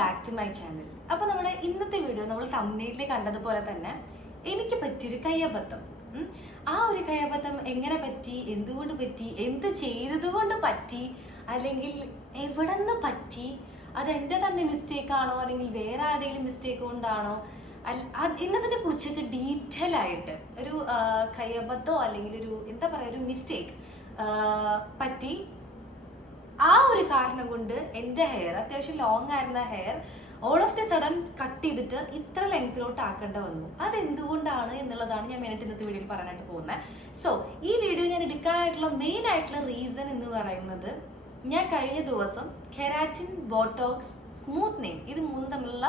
Back to my channel. അപ്പോൾ നമ്മുടെ ഇന്നത്തെ വീഡിയോ നമ്മൾ തമ്മിലിൽ കണ്ടതുപോലെ തന്നെ എനിക്ക് പറ്റിയൊരു കയ്യബദ്ധം. ആ ഒരു കയ്യബദ്ധം എങ്ങനെ പറ്റി, എന്തുകൊണ്ട് പറ്റി, എന്ത് ചെയ്തതുകൊണ്ട് പറ്റി, അല്ലെങ്കിൽ എവിടെ നിന്ന് പറ്റി, അത് എൻ്റെ തന്നെ മിസ്റ്റേക്ക് ആണോ അല്ലെങ്കിൽ വേറെ ആരുടെയും മിസ്റ്റേക്ക് കൊണ്ടാണോ, എന്നതിനെ കുറിച്ചൊക്കെ ഡീറ്റെയിൽ ആയിട്ട് ഒരു കയ്യബദ്ധമോ അല്ലെങ്കിൽ ഒരു എന്താ പറയുക ഒരു മിസ്റ്റേക്ക് പറ്റി. ആ ഒരു കാരണം കൊണ്ട് എൻ്റെ ഹെയർ അത്യാവശ്യം ലോങ് ആയിരുന്ന hair all of the sudden cut ചെയ്തിട്ട് ഇത്ര ലെങ്ത്തിലോട്ട് ആക്കേണ്ട വന്നു. അതെന്തുകൊണ്ടാണ് എന്നുള്ളതാണ് ഞാൻ മെയിനായിട്ട് ഇന്നത്തെ വീഡിയോയിൽ പറയാനായിട്ട് പോകുന്നത്. സോ ഈ വീഡിയോ ഞാൻ എടുക്കാനായിട്ടുള്ള മെയിൻ ആയിട്ടുള്ള റീസൺ എന്ന് പറയുന്നത്, ഞാൻ കഴിഞ്ഞ ദിവസം കെരാറ്റിൻ, ബോട്ടോക്സ്, സ്മൂത്തനിങ് ഇത് മൂന്നും തമ്മിലുള്ള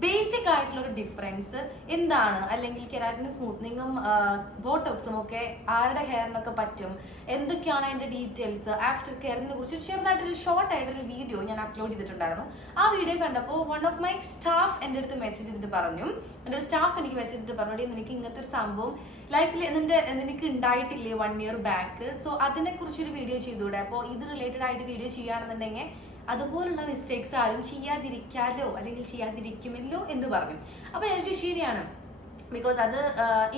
ബേസിക് ആയിട്ടുള്ള ഒരു ഡിഫറൻസ് എന്താണ്, അല്ലെങ്കിൽ കെരാറ്റിനും സ്മൂത്തനിങ്ങും ബോട്ടോക്സും ഒക്കെ ആരുടെ ഹെയറിനൊക്കെ പറ്റും, എന്തൊക്കെയാണ് അതിൻ്റെ ഡീറ്റെയിൽസ്, ആഫ്റ്റർ കെയറിനെ കുറിച്ച് ചെറുതായിട്ടൊരു ഷോർട്ട് ആയിട്ടൊരു വീഡിയോ ഞാൻ അപ്ലോഡ് ചെയ്തിട്ടുണ്ടായിരുന്നു. ആ വീഡിയോ കണ്ടപ്പോൾ വൺ ഓഫ് മൈ സ്റ്റാഫ് എൻ്റെ അടുത്ത് മെസ്സേജ് ചെയ്തിട്ട് പറഞ്ഞു, എൻ്റെ ഒരു സ്റ്റാഫ് എനിക്ക് മെസ്സേജ് ചെയ്തിട്ട് പറഞ്ഞു, നിനക്ക് ഇങ്ങനത്തെ ഒരു സംഭവം ലൈഫിൽ നിനക്ക് ഉണ്ടായിട്ടില്ലേ 1 year ബാക്ക്, സോ അതിനെക്കുറിച്ചൊരു വീഡിയോ ചെയ്തുകൂടെ, അപ്പോൾ ഇത് റിലേറ്റഡ് ആയിട്ട് വീഡിയോ ചെയ്യുകയാണെന്നുണ്ടെങ്കിൽ അതുപോലുള്ള മിസ്റ്റേക്സ് ആരും ചെയ്യാതിരിക്കാലോ അല്ലെങ്കിൽ ചെയ്യാതിരിക്കുമല്ലോ എന്ന് പറഞ്ഞു. അപ്പോൾ ഞാൻ ചോദിച്ചു ശരിയാണ്, ബിക്കോസ് അത്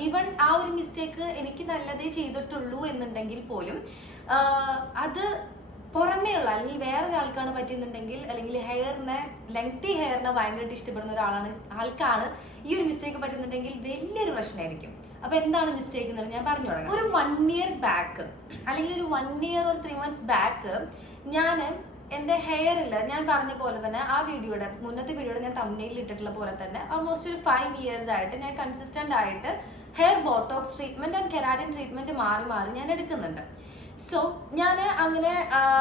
ഈവൻ ആ ഒരു മിസ്റ്റേക്ക് എനിക്ക് നല്ലതേ ചെയ്തിട്ടുള്ളൂ എന്നുണ്ടെങ്കിൽ പോലും അത് പുറമേയുള്ള അല്ലെങ്കിൽ വേറൊരാൾക്കാണ് പറ്റുന്നുണ്ടെങ്കിൽ, അല്ലെങ്കിൽ ലെങ്തി ഹെയറിനെ ഭയങ്കരമായിട്ട് ഇഷ്ടപ്പെടുന്ന ആൾക്കാണ് ഈ ഒരു മിസ്റ്റേക്ക് പറ്റുന്നുണ്ടെങ്കിൽ വലിയൊരു പ്രശ്നമായിരിക്കും. അപ്പൊ എന്താണ് മിസ്റ്റേക്ക് എന്നുള്ളത് ഞാൻ പറഞ്ഞു തുടങ്ങാം. ഒരു 1 year ബാക്ക് അല്ലെങ്കിൽ ഒരു 1 year or 3 months ബാക്ക് ഞാൻ എൻ്റെ ഹെയറിൽ ഞാൻ പറഞ്ഞ പോലെ തന്നെ ആ മുന്നത്തെ വീഡിയോയുടെ ഞാൻ തമ്മിൽ ഇട്ടിട്ടുള്ള പോലെ തന്നെ ഓൾമോസ്റ്റ് ഒരു 5 years ആയിട്ട് ഞാൻ കൺസിസ്റ്റന്റ് ആയിട്ട് hair Botox treatment and keratin treatment മാറി ഞാൻ എടുക്കുന്നുണ്ട്. സോ ഞാൻ അങ്ങനെ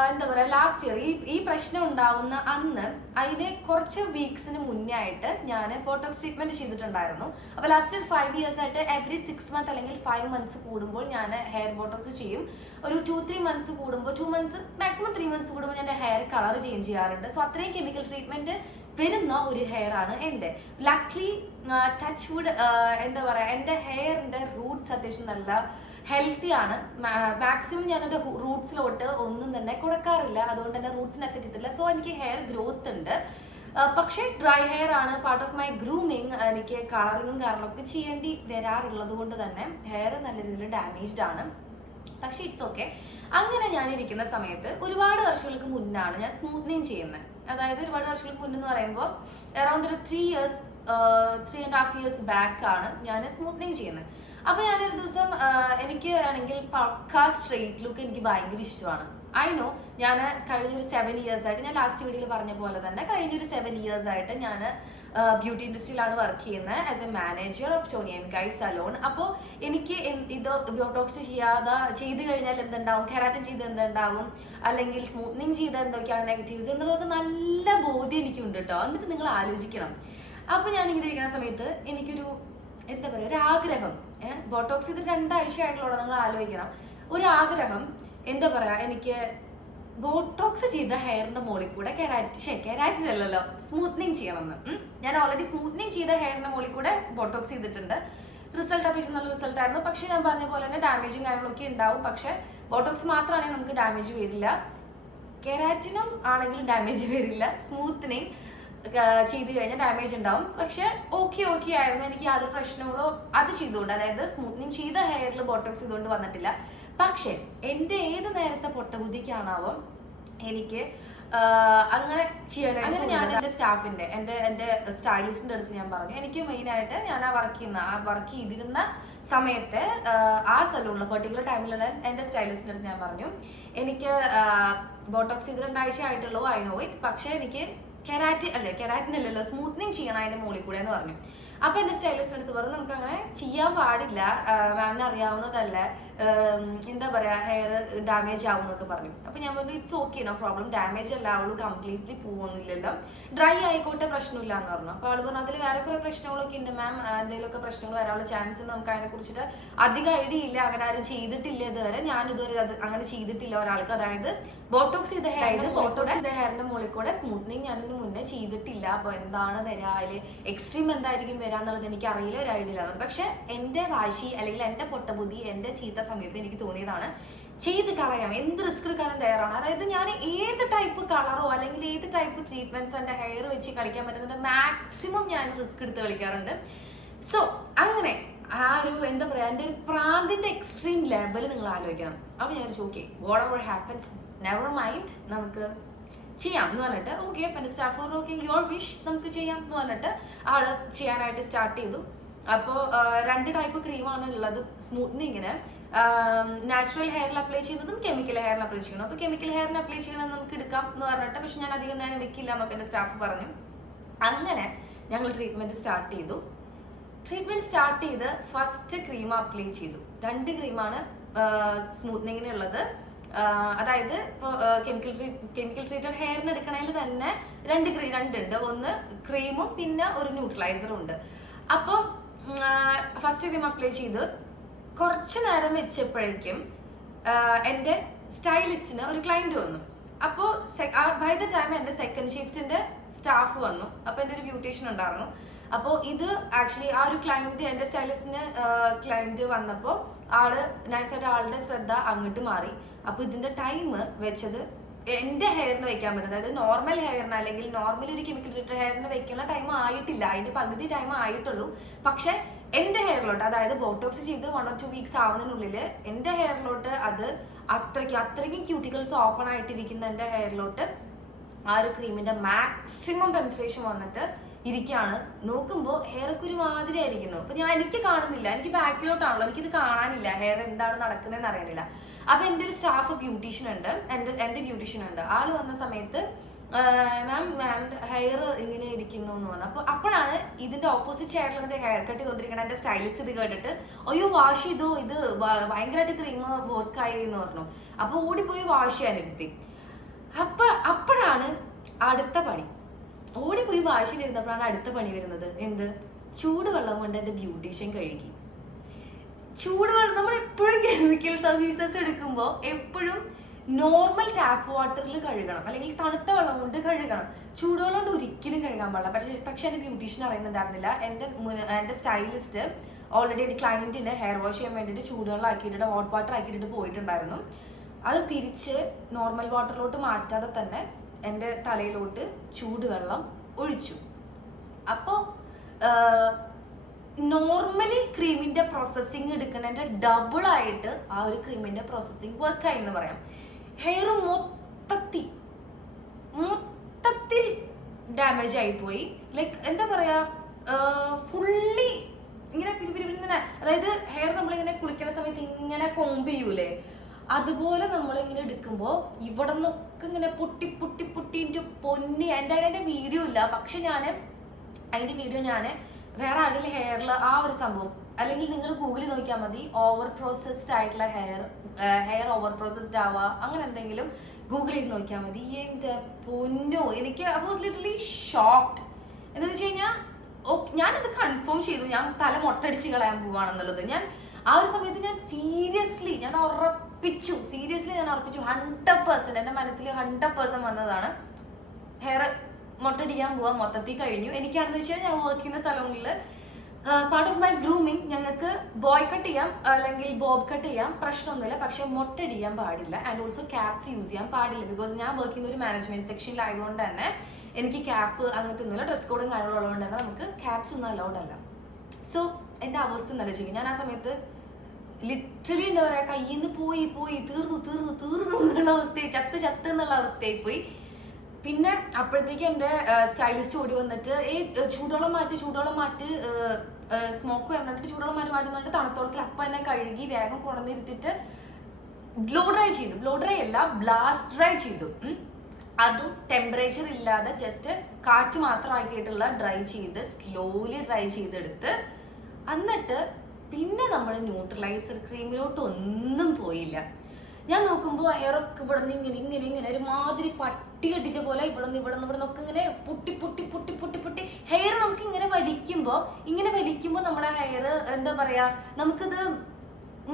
എന്താ പറയുക, ലാസ്റ്റ് ഇയർ ഈ പ്രശ്നം ഉണ്ടാവുന്ന അന്ന് അതിന് കുറച്ച് വീക്സിന് മുന്നേ ആയിട്ട് ഞാൻ ബോട്ടോക്സ് ട്രീറ്റ്മെന്റ് ചെയ്തിട്ടുണ്ടായിരുന്നു. അപ്പോൾ ലാസ്റ്റ് ഇയർ 5 years ആയിട്ട് എവറി 6 months അല്ലെങ്കിൽ 5 months കൂടുമ്പോൾ ഞാൻ ഹെയർ ബോട്ടോക്സ് ചെയ്യും. ഒരു 2-3 months കൂടുമ്പോൾ, 2 months മാക്സിമം 3 months കൂടുമ്പോൾ ഞാൻ എൻ്റെ ഹെയർ കളർ ചേഞ്ച് ചെയ്യാറുണ്ട്. സോ അത്രയും കെമിക്കൽ ട്രീറ്റ്മെന്റ് വരുന്ന ഒരു ഹെയർ ആണ് എൻ്റെ. ലക്ലി ടച്ച് വുഡ് എന്താ പറയുക, എൻ്റെ ഹെയറിൻ്റെ റൂട്ട്സ് അത്യാവശ്യം നല്ല ഹെൽത്തി ആണ്. മാക്സിമം ഞാൻ എൻ്റെ റൂട്ട്സിലോട്ട് ഒന്നും തന്നെ കൊടുക്കാറില്ല, അതുകൊണ്ട് തന്നെ റൂട്ട്സിന് എഫക്റ്റ് ചെയ്തിട്ടില്ല. സോ എനിക്ക് ഹെയർ ഗ്രോത്ത് ഉണ്ട്. പക്ഷേ ഡ്രൈ ഹെയർ ആണ്, പാർട്ട് ഓഫ് മൈ ഗ്രൂമിങ്. എനിക്ക് കളറിങ്ങും കാരണമൊക്കെ ചെയ്യേണ്ടി വരാറുള്ളത് കൊണ്ട് തന്നെ ഹെയർ നല്ല രീതിയിൽ ഡാമേജ്ഡ് ആണ്. പക്ഷേ ഇറ്റ്സ് ഓക്കെ. അങ്ങനെ ഞാനിരിക്കുന്ന സമയത്ത് ഒരുപാട് വർഷങ്ങൾക്ക് മുന്നാണ് ഞാൻ സ്മൂത്തനിങ് ചെയ്യുന്നത്. അതായത് ഒരുപാട് വർഷങ്ങൾക്ക് മുന്നെന്ന് പറയുമ്പോൾ അറൗണ്ട് ഒരു 3.5 years ബാക്ക് ആണ് ഞാൻ സ്മൂത്തനിങ് ചെയ്യുന്നത്. അപ്പോൾ ഞാനൊരു ദിവസം എനിക്ക് ആണെങ്കിൽ പക്കാ സ്ട്രെയിറ്റ് ലുക്ക് എനിക്ക് ഭയങ്കര ഇഷ്ടമാണ്. ഐ നോ, ഞാൻ കഴിഞ്ഞൊരു 7 years ആയിട്ട്, ഞാൻ ലാസ്റ്റ് വീഡിയോയിൽ പറഞ്ഞ പോലെ തന്നെ കഴിഞ്ഞൊരു 7 years ആയിട്ട് ഞാൻ ബ്യൂട്ടി ഇൻഡസ്ട്രിയിലാണ് വർക്ക് ചെയ്യുന്നത് as A manager of Tony and Guy salon. അപ്പോൾ എനിക്ക് ഇത് ബോട്ടോക്സ് ചെയ്ത് കഴിഞ്ഞാൽ എന്തുണ്ടാവും, കെരാറ്റിൻ ചെയ്ത് എന്തുണ്ടാവും, അല്ലെങ്കിൽ സ്മൂത്തനിങ് ചെയ്ത് എന്തൊക്കെയാണ് നെഗറ്റീവ്സ് എന്നുള്ളതൊക്കെ നല്ല ബോധ്യം എനിക്കുണ്ട് കേട്ടോ. എന്നിട്ട് നിങ്ങൾ ആലോചിക്കണം. അപ്പോൾ ഞാനിങ്ങനെ ഇരിക്കുന്ന സമയത്ത് എനിക്കൊരു എന്താ പറയുക, ഒരു ആഗ്രഹം, ബോട്ടോക്സ് ചെയ്തിട്ട് 2 ആഴ്ച ആയിട്ടുള്ള നിങ്ങൾ ആലോചിക്കണം, ഒരു ആഗ്രഹം എന്താ പറയുക, എനിക്ക് ബോട്ടോക്സ് ചെയ്ത ഹെയറിന്റെ മുകളിൽ കൂടെ കെരാറ്റിൻ അല്ലല്ലോ സ്മൂത്തനിങ് ചെയ്യണമെന്ന്. ഞാൻ ഓൾറെഡി സ്മൂത്തനിങ് ചെയ്ത ഹെയറിന്റെ മുകളിൽ കൂടെ ബോട്ടോക്സ് ചെയ്തിട്ടുണ്ട്. റിസൾട്ട് അത്യാവശ്യം നല്ല റിസൾട്ട് ആയിരുന്നു. പക്ഷെ ഞാൻ പറഞ്ഞ പോലെ തന്നെ ഡാമേജും കാര്യങ്ങളൊക്കെ ഉണ്ടാവും. പക്ഷെ ബോട്ടോക്സ് മാത്രമാണെങ്കിൽ നമുക്ക് ഡാമേജ് വരില്ല, കെരാറ്റിനും ആണെങ്കിലും ഡാമേജ് വരില്ല. സ്മൂത്തനിങ് ചെയ്ത് കഴിഞ്ഞാൽ ഡാമേജ് ഉണ്ടാവും. പക്ഷെ ഓക്കെ ആയിരുന്നു, എനിക്ക് യാതൊരു പ്രശ്നങ്ങളോ അത് ചെയ്തുകൊണ്ട്, അതായത് സ്മൂത്തനിങ് ചെയ്ത ഹെയറിൽ ബോട്ടോക്സ് ചെയ്തുകൊണ്ട് വന്നിട്ടില്ല. പക്ഷെ എൻ്റെ ഏത് നേരത്തെ പൊട്ടബുദ്ധിക്കാണാവും എനിക്ക് അങ്ങനെ ചെയ്യാനായിട്ട്. അങ്ങനെ ഞാൻ എൻ്റെ സ്റ്റാഫിൻ്റെ എൻ്റെ സ്റ്റൈലിസ്റ്റിൻ്റെ അടുത്ത് ഞാൻ പറഞ്ഞു, എനിക്ക് മെയിനായിട്ട് ഞാൻ ആ വർക്ക് ചെയ്തിരുന്ന സമയത്ത് ആ സലൂണിൽ പെർട്ടിക്കുലർ ടൈമിലുള്ള എൻ്റെ സ്റ്റൈലിസ്റ്റിൻ്റെ അടുത്ത് ഞാൻ പറഞ്ഞു, എനിക്ക് ബോട്ടോക്സ് ചെയ്ത് 2 ആഴ്ച ആയിട്ടുള്ളൂ, ഐ നോ ഇറ്റ്, പക്ഷേ എനിക്ക് കെരാറ്റിൻ അല്ലല്ലോ സ്മൂത്തനിങ് ചെയ്യണം അതിൻ്റെ മുകളിൽ കൂടെ എന്ന് പറഞ്ഞു. അപ്പൊ എന്റെ സ്റ്റൈലിസ്റ്റ് എടുത്ത് പറഞ്ഞു, നമുക്ക് അങ്ങനെ ചെയ്യാൻ പാടില്ല, മാമിന് അറിയാവുന്നതല്ല, എന്താ പറയാ ഹെയർ ഡാമേജ് ആവും എന്നൊക്കെ പറഞ്ഞു. അപ്പൊ ഞാൻ പറഞ്ഞു it's okay, no problem, damage അല്ല, അവള് കംപ്ലീറ്റ്ലി പോകുന്നില്ലല്ലോ, ഡ്രൈ ആയിക്കോട്ടെ, പ്രശ്നമില്ല എന്ന് പറഞ്ഞു. അപ്പൊ അവള് പറഞ്ഞു അതിൽ വേറെ കുറെ പ്രശ്നങ്ങളൊക്കെ ഉണ്ട് മാം, എന്തെങ്കിലുമൊക്കെ പ്രശ്നങ്ങൾ വരാനുള്ള ചാൻസ്, നമുക്ക് അതിനെ കുറിച്ചിട്ട് അധികം ഐഡിയ ഇല്ല, അങ്ങനെ ആരും ചെയ്തിട്ടില്ല ഇതുവരെ, ഞാൻ ഇതുവരെ അത് അങ്ങനെ ചെയ്തിട്ടില്ല ഒരാൾക്ക്. അതായത് ബോട്ടോക്സ് ചെയ്ത ഹെയറിന്റെ മുകളിൽ കൂടെ സ്മൂത്തനിങ് ഞാനിന് മുന്നേ ചെയ്തിട്ടില്ല. അപ്പൊ എന്താണ് വരാ, അതിൽ എക്സ്ട്രീം എന്തായിരിക്കും വരാന്നുള്ളത് എനിക്ക് അറിയില്ല, ഒരു ഐഡിയ ഇല്ല. പക്ഷെ എന്റെ വാശി അല്ലെങ്കിൽ എന്റെ പൊട്ടബുദ്ധി, എന്റെ ചീത്ത സമയത്ത് എനിക്ക് തോന്നിയതാണ് ചെയ്ത് കളയാം, എന്ത് റിസ്ക് എടുക്കാനും തയ്യാറാണ്. അതായത് ഞാൻ ഏത് ടൈപ്പ് കളറോ അല്ലെങ്കിൽ ഏത് ടൈപ്പ് ട്രീറ്റ്മെന്റ്സ് എൻ്റെ ഹെയർ വെച്ച് കളിക്കാൻ പറ്റുന്നുണ്ട് മാക്സിമം ഞാൻ റിസ്ക് എടുത്ത് കളിക്കാറുണ്ട്. സോ അങ്ങനെ ആ ഒരു എന്താ പറയുക, എൻ്റെ ഒരു പ്രാന്തിൻ്റെ എക്സ്ട്രീം ലെവൽ നിങ്ങൾ ആലോചിക്കണം. അപ്പോൾ ഞാൻ okay what ever happens never mind, നമുക്ക് ചെയ്യാം എന്ന് പറഞ്ഞിട്ട് ഓക്കെ പിന്നെ സ്റ്റാഫ് ഓക്കെ യുവർ വിഷ് നമുക്ക് ചെയ്യാം എന്ന് പറഞ്ഞിട്ട് ആള് ചെയ്യാനായിട്ട് സ്റ്റാർട്ട് ചെയ്തു. അപ്പോൾ 2 ടൈപ്പ് ക്രീമാണ് ഉള്ളത് സ്മൂത്തനിങ്ങിന്. നാച്ചുറൽ ഹെയറിൽ അപ്ലൈ ചെയ്യുന്നതും കെമിക്കൽ ഹെയറിൽ അപ്ലൈ ചെയ്യണം. അപ്പോൾ കെമിക്കൽ ഹെയറിന് അപ്ലൈ ചെയ്യണം നമുക്ക് എടുക്കാം എന്ന് പറഞ്ഞിട്ട്, പക്ഷെ ഞാൻ അധികം നേരം വെക്കില്ല എന്നൊക്കെ എൻ്റെ സ്റ്റാഫ് പറഞ്ഞു. അങ്ങനെ ഞങ്ങൾ ട്രീറ്റ്മെൻറ്റ് സ്റ്റാർട്ട് ചെയ്തു. ട്രീറ്റ്മെൻറ്റ് സ്റ്റാർട്ട് ചെയ്ത് ഫസ്റ്റ് ക്രീം അപ്ലൈ ചെയ്തു. 2 ക്രീമാണ് സ്മൂത്തനിങ്ങിനുള്ളത്. അതായത് ഇപ്പോൾ കെമിക്കൽ ട്രീറ്റഡ് ഹെയറിന് എടുക്കണതിൽ തന്നെ 2 ഉണ്ട്. ഒന്ന് ക്രീമും പിന്നെ ഒരു ന്യൂട്രലൈസറും ഉണ്ട്. അപ്പം ഫസ്റ്റ് ക്രീം അപ്ലൈ ചെയ്ത് കുറച്ച് നേരം വെച്ചപ്പോഴേക്കും എൻ്റെ സ്റ്റൈലിസ്റ്റിന് ഒരു ക്ലയൻറ്റ് വന്നു. അപ്പോൾ ബൈ ദ ടൈം എൻ്റെ സെക്കൻഡ് ഷിഫ്റ്റിൻ്റെ സ്റ്റാഫ് വന്നു. അപ്പോൾ എൻ്റെ ഒരു ബ്യൂട്ടീഷ്യൻ ഉണ്ടായിരുന്നു. അപ്പോൾ ഇത് ആക്ച്വലി ആ ഒരു ക്ലയൻറ്റ് എൻ്റെ സ്റ്റൈലിസ്റ്റിന് ക്ലയൻറ്റ് വന്നപ്പോൾ ആള് നൈസായിട്ട് ആളുടെ ശ്രദ്ധ അങ്ങോട്ട് മാറി. അപ്പോൾ ഇതിൻ്റെ ടൈം വെച്ചത് എൻ്റെ ഹെയറിന് വെക്കാൻ പറ്റുന്നത്, അതായത് നോർമൽ ഹെയറിന് അല്ലെങ്കിൽ നോർമലി ഒരു കെമിക്കൽ ട്രീറ്റഡ് ഹെയറിന് വെക്കുന്ന ടൈം ആയിട്ടില്ല, അതിൻ്റെ പകുതി ടൈം ആയിട്ടുള്ളൂ. പക്ഷെ എൻ്റെ ഹെയറിലോട്ട്, അതായത് ബോട്ടോക്സ് ചെയ്ത് 1 or 2 വീക്സ് ആവുന്നതിനുള്ളിൽ എൻ്റെ ഹെയറിലോട്ട് അത് അത്രയ്ക്കും ക്യൂട്ടിക്കൽസ് ഓപ്പൺ ആയിട്ടിരിക്കുന്ന എൻ്റെ ഹെയറിലോട്ട് ആ ഒരു ക്രീമിൻ്റെ മാക്സിമം പെനിട്രേഷൻ വന്നിട്ട് ഇരിക്കുകയാണ്. നോക്കുമ്പോൾ ഹെയറൊക്കെ ഒരു മാതിരി ആയിരിക്കുന്നു. അപ്പം എനിക്ക് കാണുന്നില്ല, എനിക്ക് ബാക്കിലോട്ടാണല്ലോ, എനിക്കിത് കാണാനില്ല, ഹെയർ എന്താണ് നടക്കുന്നതെന്ന് അറിയണില്ല. അപ്പം എൻ്റെ ഒരു സ്റ്റാഫ് ബ്യൂട്ടീഷ്യൻ ഉണ്ട്, എൻ്റെ ബ്യൂട്ടീഷ്യൻ ഉണ്ട്. ആള് വന്ന സമയത്ത് മാമിൻ്റെ ഹെയർ ഇങ്ങനെ ഇരിക്കുന്നു എന്ന് പറഞ്ഞു. അപ്പോഴാണ് ഇതിൻ്റെ ഓപ്പോസിറ്റ് ചെയറിൽ എന്നിട്ട് ഹെയർ കട്ട് ചെയ്തുകൊണ്ടിരിക്കണം എൻ്റെ സ്റ്റൈലിസ്റ്റ് ഇത് കേട്ടിട്ട് അയ്യോ വാഷ് ചെയ്തോ, ഇത് ഭയങ്കരമായിട്ട് ക്രീം വർക്കായി എന്ന് പറഞ്ഞു. അപ്പോൾ ഓടിപ്പോയി വാഷ് ചെയ്യാനിരുത്തി. അപ്പോഴാണ് അടുത്ത പണി, ഓടിപ്പോയി വാഷ് ചെയ്തിരുന്നപ്പോഴാണ് അടുത്ത പണി വരുന്നത്. എന്ത്? ചൂടുവെള്ളം കൊണ്ട് എൻ്റെ ബ്യൂട്ടീഷ്യൻ കഴുകി. ചൂടുവെള്ളം, നമ്മൾ എപ്പോഴും കെമിക്കൽ സർവീസസ് എടുക്കുമ്പോൾ എപ്പോഴും നോർമൽ ടാപ്പ് വാട്ടറിൽ കഴുകണം, അല്ലെങ്കിൽ തണുത്ത വെള്ളം കൊണ്ട് കഴുകണം. ചൂടുവെള്ളം കൊണ്ട് ഒരിക്കലും കഴുകാൻ പാടില്ല. പക്ഷെ എൻ്റെ ബ്യൂട്ടീഷ്യൻ അറിയുന്നുണ്ടായിരുന്നില്ല. എൻ്റെ സ്റ്റൈലിസ്റ്റ് ഓൾറെഡി എൻ്റെ ക്ലയൻറ്റിന് ഹെയർ വാഷ് ചെയ്യാൻ വേണ്ടിയിട്ട് ചൂടുവെള്ളം ആക്കിയിട്ടിട്ട് ഹോട്ട് വാട്ടർ ആക്കിയിട്ടിട്ട് പോയിട്ടുണ്ടായിരുന്നു. അത് തിരിച്ച് നോർമൽ വാട്ടറിലോട്ട് മാറ്റാതെ തന്നെ എൻ്റെ തലയിലോട്ട് ചൂടുവെള്ളം ഒഴിച്ചു. അപ്പോൾ നോർമലി ക്രീമിൻ്റെ പ്രോസസ്സിങ് എടുക്കുന്നതിൻ്റെ ഡബിളായിട്ട് ആ ഒരു ക്രീമിൻ്റെ പ്രോസസ്സിങ് വർക്കായി എന്ന് പറയാം. ഹെയർ മൊത്തത്തിൽ ഡാമേജ് ആയിപ്പോയി. ലൈക്ക് എന്താ പറയുക, ഫുള്ളി ഇങ്ങനെ പിരിപിരിങ്ങനെ, അതായത് ഹെയർ നമ്മളിങ്ങനെ കുളിക്കുന്ന സമയത്ത് ഇങ്ങനെ കോംബ് ചെയ്യൂലേ, അതുപോലെ നമ്മളിങ്ങനെ എടുക്കുമ്പോൾ ഇവിടെ നിന്നൊക്കെ ഇങ്ങനെ പൊട്ടി പൊന്നി. അതിൻ്റെ വീഡിയോ ഇല്ല, പക്ഷെ അതിൻ്റെ വീഡിയോ ഞാൻ വേറെ ആരുടെയും ഹെയറിൽ ആ ഒരു സംഭവം, അല്ലെങ്കിൽ നിങ്ങൾ ഗൂഗിളിൽ നോക്കിയാൽ മതി, ഓവർ പ്രോസസ്ഡ് ആയിട്ടുള്ള ഹെയർ ഓവർ പ്രോസസ്ഡ് ആവുക, അങ്ങനെ എന്തെങ്കിലും ഗൂഗിൾ ചെയ്ത് നോക്കിയാൽ മതി. എൻ്റെ പൊന്നോ, എനിക്ക് ഐ വാസ് ലിറ്ററലി ഷോക്ക്ഡ്. എന്താണെന്ന് വെച്ച് കഴിഞ്ഞാൽ ഞാനത് കൺഫേം ചെയ്തു, ഞാൻ തല മൊട്ടടിച്ച് കളയാൻ പോവാണെന്നുള്ളത്. ഞാൻ ആ ഒരു സമയത്ത് ഞാൻ സീരിയസ്ലി ഞാൻ ഉറപ്പിച്ചു 100%, എൻ്റെ മനസ്സിൽ 100% വന്നതാണ് ഹെയർ മൊട്ടടിക്കാൻ പോവാൻ. മൊത്തത്തിൽ കഴിഞ്ഞു. എനിക്കാണെന്ന് വെച്ചാൽ ഞാൻ വർക്ക് ചെയ്യുന്ന സലൂണിൽ പാർട്ട് ഓഫ് മൈ ഗ്രൂമിങ് ഞങ്ങൾക്ക് ബോയ് കട്ട് ചെയ്യാം അല്ലെങ്കിൽ ബോബ് കട്ട് ചെയ്യാം, പ്രശ്നമൊന്നുമില്ല. പക്ഷെ മൊട്ടടിക്കാൻ പാടില്ല. ആൻഡ് ഓൾസോ ക്യാപ്സ് യൂസ് ചെയ്യാൻ പാടില്ല. ബിക്കോസ് ഞാൻ വർക്ക് ചെയ്യുന്ന ഒരു മാനേജ്മെന്റ് സെക്ഷനിലായതുകൊണ്ട് തന്നെ എനിക്ക് ക്യാപ്പ് അങ്ങനത്തെ ഒന്നുമില്ല. ഡ്രസ് കോഡും കാര്യങ്ങളുള്ളതുകൊണ്ട് തന്നെ നമുക്ക് ക്യാപ്സ് ഒന്നും അലൗഡ് അല്ല. സോ എൻ്റെ അവസ്ഥ നല്ല ചെയ്യും. ഞാൻ ആ സമയത്ത് ലിറ്ററലി എന്താ പറയുക, കയ്യിൽ നിന്ന് പോയി തീർന്നു എന്നുള്ള അവസ്ഥയായി, ചത്ത് എന്നുള്ള അവസ്ഥയായി പോയി. പിന്നെ അപ്പോഴത്തേക്ക് എൻ്റെ സ്റ്റൈലിസ്റ്റ് ഓടി വന്നിട്ട് ചൂടുവെള്ളം മാറ്റി സ്മോക്ക് വരണ്ടിട്ട് ചൂടുവെള്ളം മാറ്റുന്നുണ്ട് തണുത്തോളത്തിൽ. അപ്പം എന്നെ കഴുകി വേഗം കൊണ്ടുവന്നിരുത്തിട്ട് ബ്ലോ ഡ്രൈ അല്ല ബ്ലാസ്റ്റ് ഡ്രൈ ചെയ്തു. അതും ടെമ്പറേച്ചർ ഇല്ലാതെ ജസ്റ്റ് കാറ്റ് മാത്രമാക്കിയിട്ടുള്ള ഡ്രൈ ചെയ്ത് സ്ലോലി ഡ്രൈ ചെയ്തെടുത്ത്, എന്നിട്ട് പിന്നെ നമ്മൾ ന്യൂട്രലൈസർ ക്രീമിലോട്ട് ഒന്നും പോയില്ല. ഞാൻ നോക്കുമ്പോൾ ഹെയറൊക്കെ ഇവിടെ നിന്ന് ഇങ്ങനെ ഒരുമാതിരി പട്ടി കെട്ടിച്ച പോലെ ഇവിടെ നിന്നൊക്കെ ഇങ്ങനെ പൊട്ടി ഹെയർ നമുക്ക് ഇങ്ങനെ വലിക്കുമ്പോൾ നമ്മുടെ ഹെയർ എന്താ പറയാ, നമുക്കിത്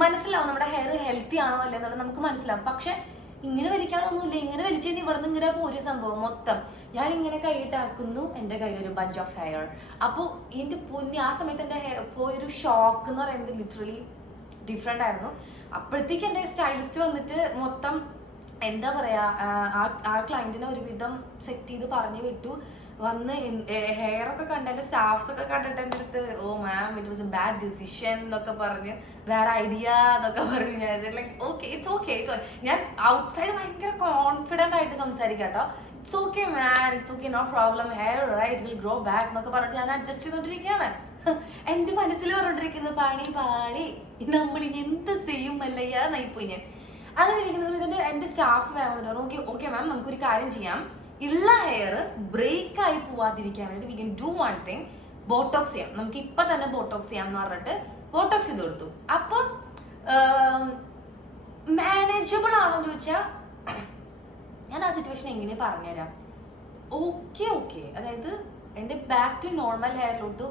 മനസ്സിലാവും നമ്മുടെ ഹെയർ ഹെൽത്തി ആണോ അല്ലേ എന്നുള്ളത് നമുക്ക് മനസ്സിലാവും. പക്ഷെ ഇങ്ങനെ വലിക്കാനൊന്നുമില്ല. ഇങ്ങനെ വലിച്ചു കഴിഞ്ഞാൽ ഇവിടെ നിന്ന് ഇങ്ങനെ പോയൊരു സംഭവം മൊത്തം. ഞാൻ ഇങ്ങനെ കൈയിട്ടാക്കുന്നു, എൻ്റെ കയ്യിലൊരു ബഞ്ച് ഓഫ് ഹെയർ. അപ്പോൾ എൻ്റെ പൊന്നി, ആ സമയത്ത് എൻ്റെ പോയൊരു ഷോക്ക് എന്ന് പറയുന്നത് ലിറ്ററലി ഡിഫറെൻ്റ് ആയിരുന്നു. അപ്പോഴത്തേക്ക് എൻ്റെ സ്റ്റൈലിസ്റ്റ് വന്നിട്ട് മൊത്തം എന്താ പറയാ, ആ ക്ലയന്റിനെ ഒരുവിധം സെറ്റ് ചെയ്ത് പറഞ്ഞു വിട്ടു. വന്ന് ഹെയർ ഒക്കെ കണ്ട് എൻ്റെ സ്റ്റാഫ്സ് ഒക്കെ കണ്ടിട്ട് എൻ്റെ അടുത്ത് oh ma'am it was a bad decision എന്നൊക്കെ പറഞ്ഞ് വേറെ ഐഡിയ എന്നൊക്കെ പറഞ്ഞു. ഞാൻ ലൈക്ക് ഓക്കെ ഇറ്റ്സ് ഓക്കെ. ഞാൻ ഔട്ട്സൈഡ് ഭയങ്കര കോൺഫിഡൻ്റ് ആയിട്ട് സംസാരിക്കാം കേട്ടോ. It's okay man, it's okay, no problem, hair right will grow back എന്നൊക്കെ പറഞ്ഞിട്ട് ഞാൻ അഡ്ജസ്റ്റ് ചെയ്തോണ്ടിരിക്കുകയാണ്. എൻ്റെ മനസ്സിൽ പറഞ്ഞോണ്ടിരിക്കുന്നത് പാണി പാളി, നമ്മളിനി എന്ത് ചെയ്യും അല്ലയ്യ നയിപ്പോയി ഞാൻ. അങ്ങനെ ഇരിക്കുന്ന സമയത്ത് എൻ്റെ സ്റ്റാഫ് വേണമെന്ന് ഓക്കെ ഓക്കെ മാം നമുക്കൊരു കാര്യം ചെയ്യാം, ഉള്ള ഹെയർ ബ്രേക്ക് ആയി പോവാതിരിക്കാൻ വേണ്ടിയിട്ട് we can do one thing, Botox ചെയ്യാം, നമുക്ക് ഇപ്പൊ തന്നെ ബോട്ടോക്സ് ചെയ്യാം എന്ന് പറഞ്ഞിട്ട് ബോട്ടോക്സ് ചെയ്ത് കൊടുത്തു. അപ്പം മാനേജബിൾ ആണോ എന്ന് ചോദിച്ചാൽ ഞാൻ ആ സിറ്റുവേഷൻ എങ്ങനെ പറഞ്ഞുതരാം. ഓക്കെ ഓക്കെ, അതായത് എൻ്റെ ബാക്ക് ടു നോർമൽ ഹെയറിലോട്ട്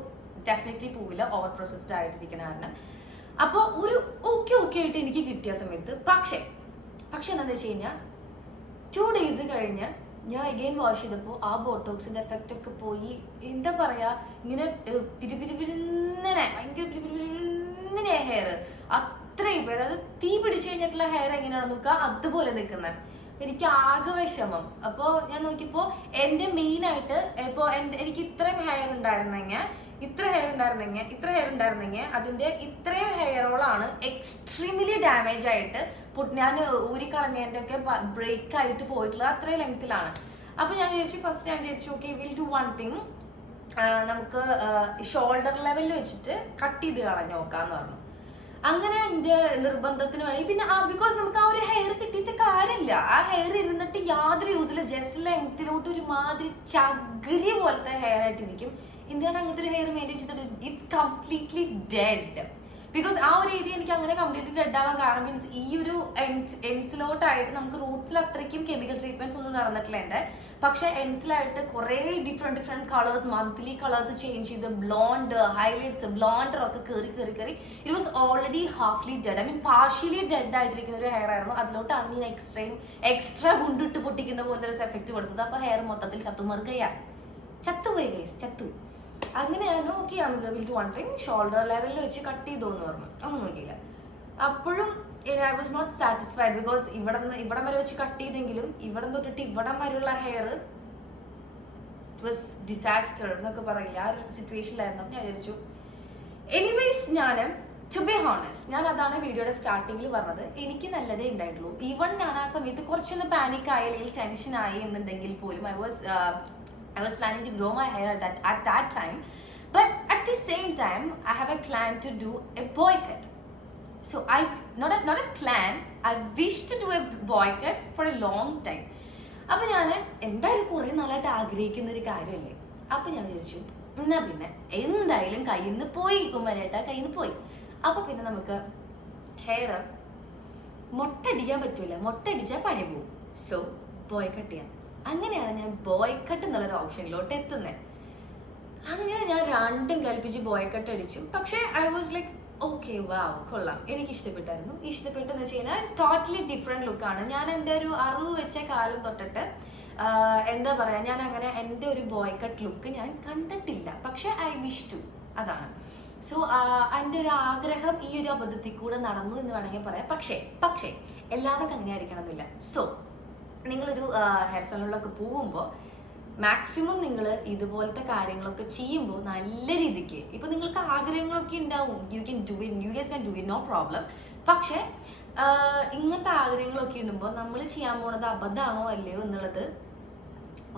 ഡെഫിനറ്റ്ലി പോവില്ല, ഓവർ പ്രോസസ്ഡ് ആയിട്ടിരിക്കുന്ന കാരണം. അപ്പോൾ ഒരു ഓക്കെ ഓക്കെ ആയിട്ട് എനിക്ക് കിട്ടിയ സമയത്ത് പക്ഷെ എന്താണെന്ന് വെച്ച് കഴിഞ്ഞാൽ 2 days കഴിഞ്ഞ് ഞാൻ അഗെയിൻ വാഷ് ചെയ്തപ്പോൾ ആ ബോട്ടോക്സിന്റെ എഫക്റ്റ് ഒക്കെ പോയി. എന്താ പറയാ, ഇങ്ങനെ പിരിപിരിപിരിങ്ങനെ ഭയങ്കര പിരിപിരിപിരിങ്ങനെ ഹെയർ അത്രയും, അതായത് തീ പിടിച്ചു കഴിഞ്ഞിട്ടുള്ള ഹെയർ എങ്ങനെയാണ് നിൽക്കുക അതുപോലെ നിൽക്കുന്നത്. എനിക്ക് ആകെ വിഷമം. അപ്പോൾ ഞാൻ നോക്കിയപ്പോൾ എൻ്റെ മെയിനായിട്ട് ഇപ്പോൾ എനിക്ക് ഇത്രയും ഹെയർ ഉണ്ടായിരുന്നെങ്കിൽ അതിന്റെ ഇത്രയും ഹെയറോളാണ് എക്സ്ട്രീംലി ഡാമേജ് ആയിട്ട് ഞാൻ ഊരിക്കളഞ്ഞതിൻ്റെ ഒക്കെ ബ്രേക്ക് ആയിട്ട് പോയിട്ടുള്ളത് അത്രയും ലെങ്ത്തിലാണ്. അപ്പൊ ഞാൻ വിചാരിച്ചു okay will do one thing, നമുക്ക് ഷോൾഡർ ലെവലിൽ വെച്ചിട്ട് കട്ട് ചെയ്ത് കളഞ്ഞ് നോക്കാന്ന് പറഞ്ഞു. അങ്ങനെ എൻ്റെ നിർബന്ധത്തിന് വേണ്ടി പിന്നെ ബിക്കോസ് നമുക്ക് ആ ഒരു ഹെയർ കിട്ടിയിട്ട് കാര്യമില്ല, ആ ഹെയർ ഇരുന്നിട്ട് യാതൊരു യൂസില്ല, ജസ്റ്റ് ലെങ്ത്തിലോട്ട് ഒരുമാതിരി ചകിരി പോലത്തെ ഹെയർ ആയിട്ടിരിക്കും. എന്തിനാണ് അങ്ങനത്തെ ഒരു ഹെയർ മെയിൻറ്റെയിൻ ചെയ്തിട്ട്, ഇറ്റ്സ് കംപ്ലീറ്റ്ലി ഡെഡ്. ബിക്കോസ് ആ ഒരു ഏരിയ എനിക്ക് അങ്ങനെ കംപ്ലീറ്റ്ലി ഡെഡ് ആവാൻ കാരണം മീൻസ് ഈ ഒരു എൻസിലോട്ടായിട്ട് നമുക്ക് റൂട്ട്സിൽ അത്രയ്ക്കും കെമിക്കൽ ട്രീറ്റ്മെന്റ്സ് ഒന്നും നടന്നിട്ടില്ല എൻ്റെ. പക്ഷെ എൻസിലായിട്ട് കുറേ different colours, monthly colours change ചെയ്ത് ബ്ലോണ്ട്, ഹൈലൈറ്റ്സ്, ബ്ലോണ്ടർ ഒക്കെ കയറി it was already halfly dead, I mean partially dead ആയിട്ടിരിക്കുന്ന ഒരു ഹെയർ ആയിരുന്നു. അതിലോട്ടാണ് ഞാൻ എക്സ്ട്രാ ഗുണ്ടിട്ട് പൊട്ടിക്കുന്ന പോലത്തെ ഒരു എഫക്റ്റ് കൊടുത്തത്. അപ്പൊ ഹെയർ മൊത്തത്തിൽ ചത്തുപോയി ഗൈസ്, ചത്തു. അങ്ങനെയാണ് ഓക്കെ നമുക്ക് will do one thing, shoulder ലെവലിൽ വെച്ച് കട്ട് ചെയ്തോ എന്ന് പറഞ്ഞു. ഒന്നും നോക്കിയില്ല. അപ്പോഴും I was not satisfied because ഇവിടം വരെ വെച്ച് കട്ട് ചെയ്തെങ്കിലും ഇവിടം തൊട്ടിട്ട് ഇവിടം വരെയുള്ള ഹെയർ ഇറ്റ് വാസ് ഡിസാസ്റ്റർ എന്നൊക്കെ പറയില്ല, ആ ഒരു സിറ്റുവേഷനിലായിരുന്നു. അപ്പം ഞാൻ വിചാരിച്ചു എനിവേസ് ടു ബി ഹോണസ്റ്റ് ഞാൻ അതാണ് വീഡിയോയുടെ സ്റ്റാർട്ടിങ്ങിൽ പറഞ്ഞത്, എനിക്ക് നല്ലതേ ഉണ്ടായിട്ടുള്ളൂ. ഈവൺ ഞാൻ ആ സമയത്ത് കുറച്ചൊന്ന് പാനിക് ആയി അല്ലെങ്കിൽ ടെൻഷൻ ആയി എന്നുണ്ടെങ്കിൽ പോലും I was planning to grow my hair at that time, but at the same time I have a plan to do a boy cut. So not a plan, I wish to do a boy cut for a long time. അപ്പോൾ ഞാൻ എന്തായാലും കുറേ നാളായിട്ട് ആഗ്രഹിക്കുന്ന ഒരു കാര്യമല്ലേ. അപ്പം ഞാൻ വിചാരിച്ചു എന്നാ പിന്നെ എന്തായാലും കയ്യിൽ നിന്ന് പോയി, കുമ്മരേട്ട കയ്യിൽ നിന്ന് പോയി. അപ്പോൾ പിന്നെ നമുക്ക് ഹെയർ മൊട്ടടിക്കാൻ പറ്റൂല, മൊട്ടടിച്ചാൽ പണി പോവും. സോ ബോയ് കട്ട് ചെയ്യാം. അങ്ങനെയാണ് ഞാൻ ബോയ് കട്ട് എന്നുള്ളൊരു ഓപ്ഷനിലോട്ട് എത്തുന്നത്. അങ്ങനെ ഞാൻ രണ്ടും കൽപ്പിച്ച് ബോയ് കട്ട് അടിച്ചു. പക്ഷേ ഐ വാസ് ലൈക്ക് ഓക്കെ വാവ് കൊള്ളാം, എനിക്ക് ഇഷ്ടപ്പെട്ടായിരുന്നു. ഇഷ്ടപ്പെട്ടെന്ന് വെച്ച് കഴിഞ്ഞാൽ ടോട്ടലി ഡിഫറെൻറ്റ് ലുക്കാണ്. ഞാൻ എൻ്റെ ഒരു അറിവ് വെച്ച കാലം തൊട്ടിട്ട് എന്താ പറയുക, ഞാൻ അങ്ങനെ എൻ്റെ ഒരു ബോയ് കട്ട് ലുക്ക് ഞാൻ കണ്ടിട്ടില്ല. പക്ഷേ ഐ വിഷ് ടു, അതാണ്. സോ എൻ്റെ ഒരു ആഗ്രഹം ഈ ഒരു അബദ്ധത്തിൽ കൂടെ നടന്നു എന്ന് വേണമെങ്കിൽ പറയാം. പക്ഷേ എല്ലാവർക്കും അങ്ങനെ ആയിരിക്കണം എന്നില്ല. സോ നിങ്ങളൊരു ഹെയർ സലൂണിലൊക്കെ പോകുമ്പോൾ മാക്സിമം നിങ്ങൾ ഇതുപോലത്തെ കാര്യങ്ങളൊക്കെ ചെയ്യുമ്പോൾ നല്ല രീതിക്ക്, ഇപ്പം നിങ്ങൾക്ക് ആഗ്രഹങ്ങളൊക്കെ ഉണ്ടാവും, you guys can do it, no problem. പക്ഷേ ഇങ്ങനത്തെ ആഗ്രഹങ്ങളൊക്കെ ഇടുമ്പോൾ നമ്മൾ ചെയ്യാൻ പോണത് അബദ്ധമാണോ അല്ലയോ എന്നുള്ളത്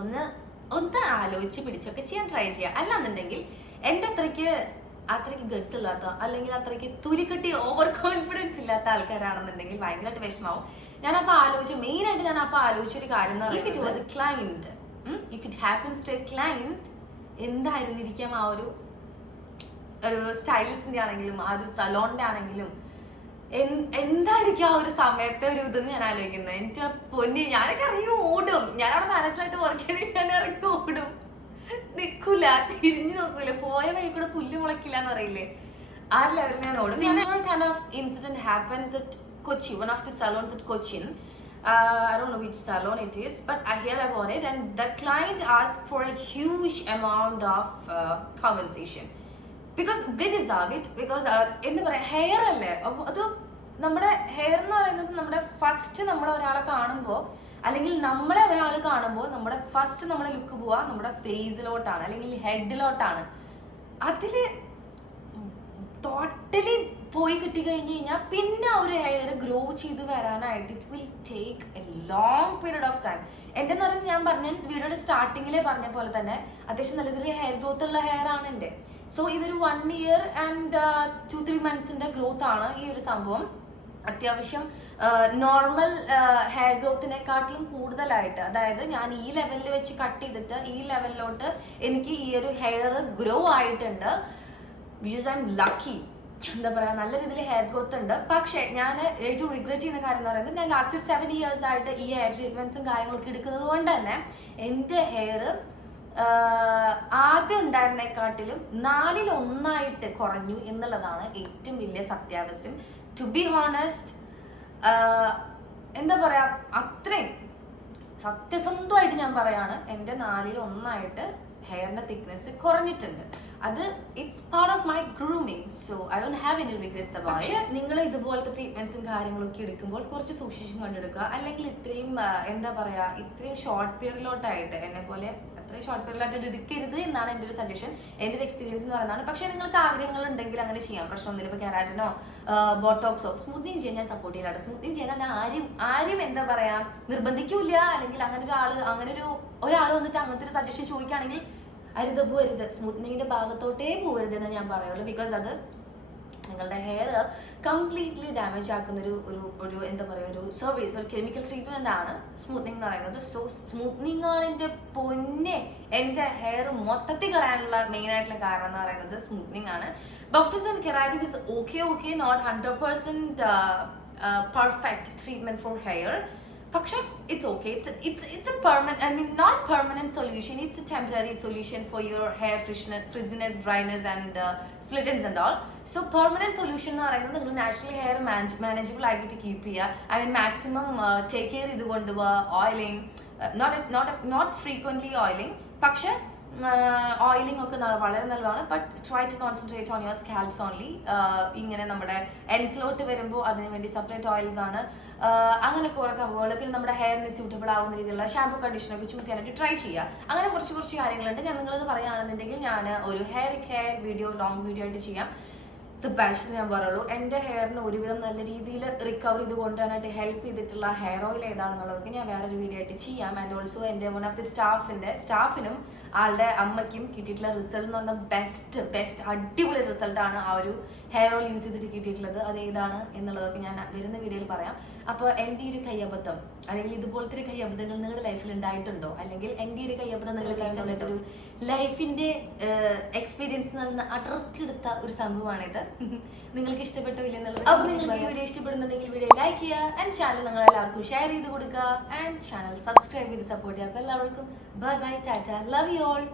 ഒന്ന് ആലോചിച്ച് പിടിച്ചൊക്കെ ചെയ്യാൻ ട്രൈ ചെയ്യുക. അല്ലാന്നുണ്ടെങ്കിൽ എൻ്റെ അത്രയ്ക്ക് ഗട്ട്സ് ഇല്ലാത്ത അല്ലെങ്കിൽ അത്രയ്ക്ക് തുലിക്കട്ടി ഓവർ കോൺഫിഡൻസ് ഇല്ലാത്ത ആൾക്കാരാണെന്നുണ്ടെങ്കിൽ ഭയങ്കരമായിട്ട് വിഷമാവും. മെയിനായിട്ട് ഞാൻ അപ്പോൾ ആലോചിച്ചൊരു കാര്യം, if it was a client, if it happens to a client, എന്തായിരുന്നിരിക്കാം ആ ഒരു സ്റ്റൈലിസ്റ്റിന്റെ ആണെങ്കിലും ആ ഒരു സലോണിന്റെ ആണെങ്കിലും എന്തായിരിക്കും ആ ഒരു സമയത്തെ ഒരു ഇതെന്ന് ഞാൻ ആലോചിക്കുന്നത്. എൻ്റെ പൊന്നി, ഞാനൊക്കെ ഇറങ്ങി ഓടും. ഞാൻ അവിടെ മാനേജറായിട്ട് വർക്ക് ചെയ്യണമെങ്കിൽ ഞാൻ ഇറങ്ങി ഓടും, നിൽക്കൂല, തിരിഞ്ഞു നോക്കൂല, പോയ വഴി കൂടെ പുല്ല് മുളക്കില്ല എന്നറിയില്ലേ, ആ ലെവലിൽ ഞാൻ ഓടും. Similar kind of incident happens at Kochi, one of the salons at Cochin. I don't know which salon it is, but I hear about it, and the client asked for a huge amount of compensation because they deserve it. Because എന്താ പറയാ, hair അല്ലേ, അത് നമ്മുടെ hair എന്ന് പറയുന്നത് നമ്മുടെ first നമ്മൾ ഒരാളെ കാണുമ്പോൾ അല്ലെങ്കിൽ നമ്മളെ ഒരാൾ കാണുമ്പോൾ നമ്മുടെ ഫസ്റ്റ് നമ്മുടെ ലുക്ക് പോവാ നമ്മുടെ ഫേസിലോട്ടാണ് അല്ലെങ്കിൽ ഹെഡിലോട്ടാണ്. അതില് ടോട്ടലി പോയി കിട്ടി കഴിഞ്ഞ് കഴിഞ്ഞാൽ പിന്നെ ഒരു ഹെയർ ഗ്രോ ചെയ്ത് വരാനായിട്ട് it will take A long period of time. എൻ്റെ എന്ന് പറഞ്ഞാൽ ഞാൻ പറഞ്ഞ വീഡിയോയുടെ സ്റ്റാർട്ടിങ്ങിലെ പറഞ്ഞ പോലെ തന്നെ അത്യാവശ്യം നല്ല രീതിയിൽ ഹെയർ ഗ്രോത്ത് ഉള്ള ഹെയർ ആണ് എൻ്റെ. സോ ഇതൊരു 1 year and 2-3 months ഗ്രോത്ത് ആണ് ഈ ഒരു സംഭവം. അത്യാവശ്യം നോർമൽ ഹെയർ ഗ്രോത്തിനെക്കാട്ടിലും കൂടുതലായിട്ട്, അതായത് ഞാൻ ഈ ലെവലിൽ വെച്ച് കട്ട് ചെയ്തിട്ട് ഈ ലെവലിലോട്ട് എനിക്ക് ഈ ഒരു ഹെയർ ഗ്രോ ആയിട്ടുണ്ട്. ബിക്കോസ് ഐ എം ലക്കി, എന്താ പറയുക, നല്ല രീതിയിൽ ഹെയർ ഗ്രോത്ത് ഉണ്ട്. പക്ഷേ ഞാൻ ഏറ്റവും റിഗ്രറ്റ് ചെയ്യുന്ന കാര്യം എന്ന് പറയുന്നത് ഞാൻ ലാസ്റ്റ് ഒരു 7 years ആയിട്ട് ഈ ഹെയർ ട്രീറ്റ്മെന്റ്സും കാര്യങ്ങളൊക്കെ എടുക്കുന്നത് കൊണ്ട് തന്നെ എൻ്റെ ഹെയർ ആദ്യം ഉണ്ടായിരുന്നേക്കാട്ടിലും 4-1 കുറഞ്ഞു എന്നുള്ളതാണ് ഏറ്റവും വലിയ സത്യാവസ്ഥ. ടു ബി ഹോണസ്റ്റ്, എന്താ പറയാ, അത്രയും സത്യസന്ധമായിട്ട് ഞാൻ പറയാണ്, എൻ്റെ 4-1 ഹെയറിന്റെ തിക്നെസ് കുറഞ്ഞിട്ടുണ്ട്. അത് it's part of my grooming. So I don't have any regrets about it. പക്ഷേ നിങ്ങൾ ഇതുപോലത്തെ ട്രീറ്റ്മെന്റ്സും കാര്യങ്ങളൊക്കെ എടുക്കുമ്പോൾ കുറച്ച് സൂക്ഷിച്ചും കണ്ടെടുക്കുക. അല്ലെങ്കിൽ ഇത്രയും എന്താ പറയാ, ഇത്രയും ഷോർട്ട് പീരീഡിലോട്ടായിട്ട് എന്നെ പോലെ അത്രയും ഷോർട്ട് പീരീഡിലായിട്ട് എടുക്കരുത് എന്നാണ് എൻ്റെ ഒരു സജഷൻ, എൻ്റെ ഒരു എക്സ്പീരിയൻസ് എന്ന് പറയുന്നതാണ്. പക്ഷേ നിങ്ങൾക്ക് ആഗ്രഹങ്ങൾ ഉണ്ടെങ്കിൽ അങ്ങനെ ചെയ്യാം, പ്രശ്നമൊന്നുമില്ല. ഇപ്പോൾ കെരാറ്റിനോ ബോട്ടോക്സോ സ്മൂത്തിങ് ചെയ്യാൻ ഞാൻ സപ്പോർട്ട് ചെയ്യില്ല. സ്മൂത്തിങ് ചെയ്യാൻ ആരും എന്താ പറയാ നിർബന്ധിക്കൂല. അല്ലെങ്കിൽ അങ്ങനെ ഒരാൾ വന്നിട്ട് അങ്ങനത്തെ ഒരു സജഷൻ ചോദിക്കുകയാണെങ്കിൽ അരുത്, സ്മൂത്തനിങ്ങിന്റെ ഭാഗത്തോട്ടേ പോകരുത് എന്ന് ഞാൻ പറയുള്ളൂ. ബിക്കോസ് അത് നിങ്ങളുടെ ഹെയർ കംപ്ലീറ്റ്ലി ഡാമേജ് ആക്കുന്ന ഒരു എന്താ പറയുക, ഒരു സർവീസ്, ഒരു കെമിക്കൽ ട്രീറ്റ്മെന്റ് ആണ് സ്മൂത്തനിങ് എന്ന് പറയുന്നത്. സോ സ്മൂത്തനിങ് ആണ് എൻ്റെ ഹെയർ മൊത്തത്തിൽ കളയാനുള്ള മെയിൻ ആയിട്ടുള്ള കാരണം എന്ന് പറയുന്നത് സ്മൂത്തനിങ് ആണ്. Botox and keratin is okay not 100% perfect treatment for hair. പക്ഷെ it's okay, it's a permanent, I mean not permanent solution, it's a temporary solution for your hair frizziness, dryness and split ends and all. So permanent solution എന്ന് പറയുന്നത് നിങ്ങൾ natural hair manageable ആക്കിയിട്ട് keep ചെയ്യുക. I mean maximum take care ചെയ്ത് കൊണ്ടുപോവുക. Oiling, not frequently oiling, പക്ഷെ oiling ഒക്കെ വളരെ നല്ലതാണ്. But try to concentrate on your scalps only. ഇങ്ങനെ നമ്മുടെ എൻസിലോട്ട് വരുമ്പോൾ അതിന് വേണ്ടി സെപ്പറേറ്റ് ഓയിൽസ് ആണ്, അങ്ങനെ കുറേ സംഭവങ്ങൾ. പിന്നെ നമ്മുടെ ഹെയറിന് സ്യൂട്ടബിൾ ആവുന്ന രീതിയിലുള്ള ഷാമ്പു കണ്ടീഷനൊക്കെ ചൂസ് ചെയ്യാനായിട്ട് ട്രൈ ചെയ്യുക. അങ്ങനെ കുറച്ച് കാര്യങ്ങളുണ്ട്. ഞാൻ നിങ്ങളത് പറയുകയാണെന്നുണ്ടെങ്കിൽ ഞാൻ ഒരു ഹെയർ വീഡിയോ, ലോങ് വീഡിയോ ആയിട്ട് ചെയ്യാം. ദ ബെസ്റ്റ് ഞാൻ പറയുള്ളൂ. എൻ്റെ ഹെയറിന് ഒരുവിധം നല്ല രീതിയിൽ റിക്കവർ ചെയ്ത് കൊണ്ടുവരാനായിട്ട് ഹെൽപ്പ് ചെയ്തിട്ടുള്ള ഹെയർ ഓയിൽ ഏതാണെന്നുള്ളതൊക്കെ ഞാൻ വേറൊരു വീഡിയോ ആയിട്ട് ചെയ്യാം. ആൻഡ് ഓൾസോ എൻ്റെ വൺ ഓഫ് ദി സ്റ്റാഫിനും ആളുടെ അമ്മയ്ക്കും കിട്ടിയിട്ടുള്ള റിസൾട്ട് എന്ന് പറഞ്ഞാൽ ബെസ്റ്റ് അടിപൊളി റിസൾട്ടാണ് ആ ഒരു ഹെയർ ഓയിൽ യൂസ് ചെയ്തിട്ട് കിട്ടിയിട്ടുള്ളത്. അത് ഏതാണ് എന്നുള്ളതൊക്കെ ഞാൻ വരുന്ന വീഡിയോയിൽ പറയാം. അപ്പോൾ എൻ്റെ ഈ ഒരു കയ്യബദ്ധം അല്ലെങ്കിൽ ഇതുപോലത്തെ ഒരു കയ്യബദ്ധങ്ങൾ നിങ്ങളുടെ ലൈഫിൽ ഉണ്ടായിട്ടുണ്ടോ? അല്ലെങ്കിൽ എൻ്റെ ഒരു കയ്യബദ്ധം നിങ്ങൾക്ക് ഇഷ്ടമായിട്ടൊരു ലൈഫിൻ്റെ എക്സ്പീരിയൻസ് നിന്ന് അടർത്തിയെടുത്ത ഒരു സംഭവമാണിത്. നിങ്ങൾക്ക് ഇഷ്ടപ്പെട്ടോ ഇല്ലെന്നുള്ളത്. അപ്പോൾ നിങ്ങൾക്ക് ഈ വീഡിയോ ഇഷ്ടപ്പെടുന്നുണ്ടെങ്കിൽ വീഡിയോ ലൈക്ക് ചെയ്യുക, ആൻഡ് ചാനൽ നിങ്ങൾ എല്ലാവർക്കും ഷെയർ ചെയ്ത് കൊടുക്കുക, ആൻഡ് ചാനൽ സബ്സ്ക്രൈബ് ചെയ്ത് സപ്പോർട്ട് ചെയ്യുക. അപ്പോൾ എല്ലാവർക്കും bye, tata, love you all.